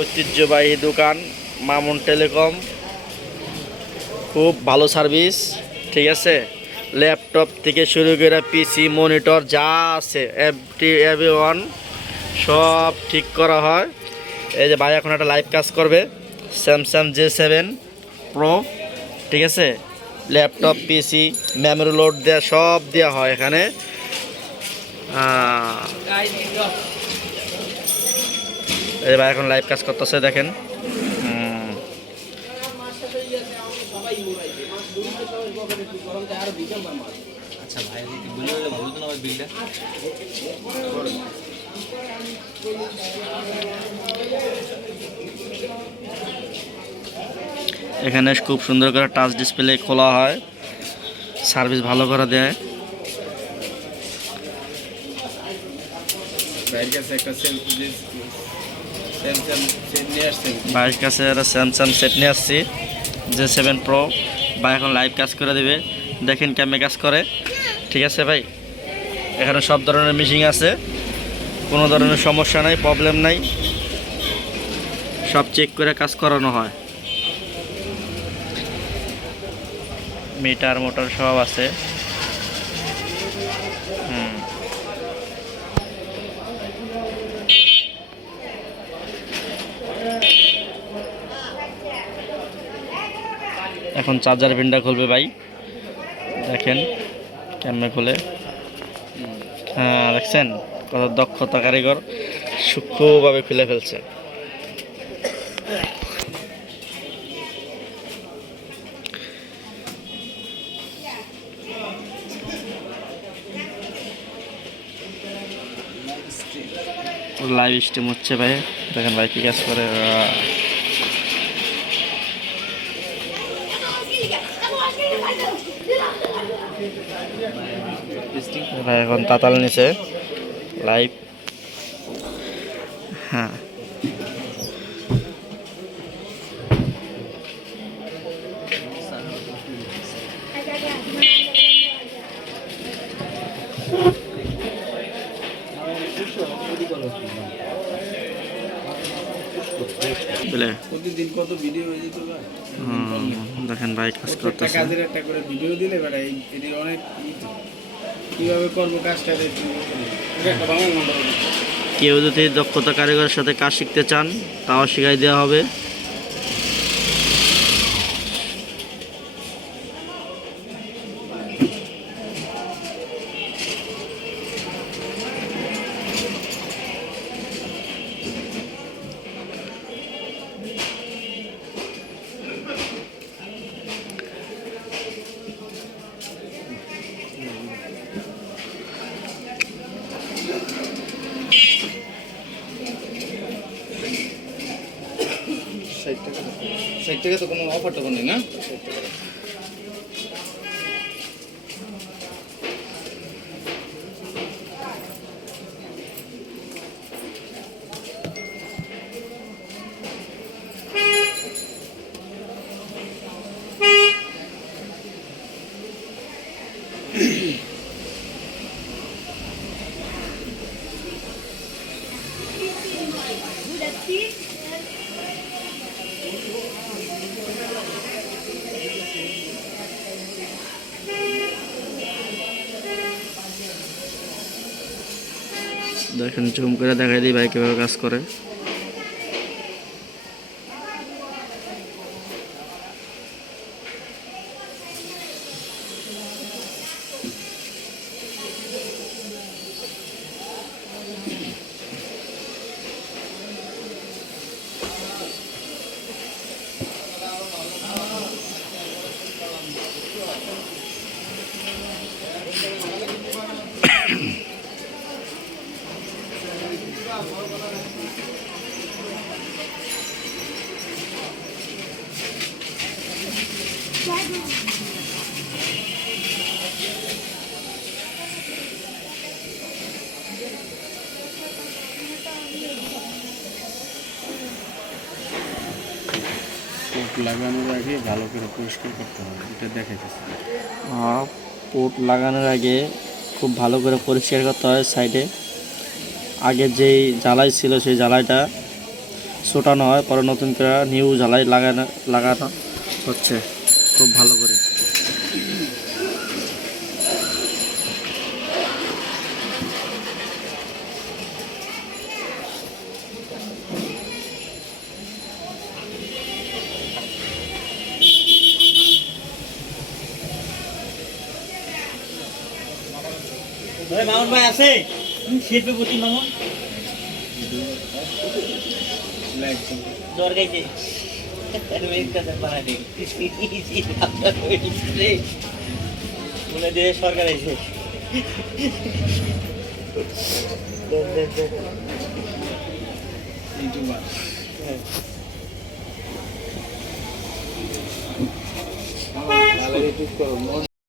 ঐতিহ্যবাহী দোকান মামুন টেলিকম, খুব ভালো সার্ভিস। ঠিক আছে, ল্যাপটপ থেকে শুরু করে পিসি মনিটর যা আছে এভরিওয়ান সব ঠিক করা হয়। এই যে ভাই এখন একটা লাইভ কাজ করবে, স্যামসাং J7 Pro। ঠিক আছে, ল্যাপটপ পিসি মেমোরি লোড দেওয়া সব দেওয়া হয় এখানে। এই ভাই এখন লাইভ কাজ করতেছে দেখেন। আচ্ছা ভাই বলে ভালো তো না বিলটা। এখানে খুব সুন্দর করে টাচ ডিসপ্লে খোলা হয়, সার্ভিস ভালো করে দেয়। ভাইয়ের কাছে একটা স্যামসাং সেট নিয়ে আসছেন। ভাইয়ের কাছে একটা স্যামসাং সেট নিয়ে আসছি J7 Pro। ভাই এখন লাইভ কাজ করে দিবে, দেখেন কেমনে কাজ করে। ঠিক আছে ভাই, এখানে সব ধরনের মেশিন আছে, কোনো ধরনের সমস্যা নাই, প্রবলেম নাই, সব চেক করে কাজ করানো হয়। মিটার মোটর সব আছে। এখন চার্জার পিনটা খুলবে ভাই, দেখেন কেমনে খুলে। হ্যাঁ দেখছেন কত দক্ষতা কারিগর, সূক্ষ্মভাবে খুলে ফেলছে। লাইভ স্ট্রিম হচ্ছে ভাই, দেখেন ভাই কি কাজ করে। ভাই এখন তাতাল নিচে লাইভ। হ্যাঁ প্রতিদিন কত ভিডিও হয়ে যেত ভাই। দেখেন ভাই কাজ করতেছে। কাজের একটা করে ভিডিও দিলে ভাই এটি অনেক কিভাবে করবো কাজটা দেখি। কেউ যদি দক্ষতা কারিগরের সাথে কাজ শিখতে চান তাও শিখাই দেওয়া হবে। ষাট টাকা তো কোনো অফার টফার নেই না? দেখেন জুম করে দেখাই দিই ভাই কীভাবে কাজ করে। লাগানোর আগে ভালো করে পরিষ্কার করতে হবে, এটা দেখাইতেছে। পোর্ট লাগানোর আগে খুব ভালো করে পরিষ্কার করতে হয়। সাইডে আগে যেই জ্বালাই ছিল সেই জ্বালাইটা ছোটানো হয়, পরে নতুন করে নিউ ঝালাই লাগানো হচ্ছে খুব ভালো করে। মামুন ভাই আছে শিল্পপতি মামুন জ্বর গাইছে মনে দিয়ে সরকার আছে ইউটিউবার ভালো ইউটিউব করো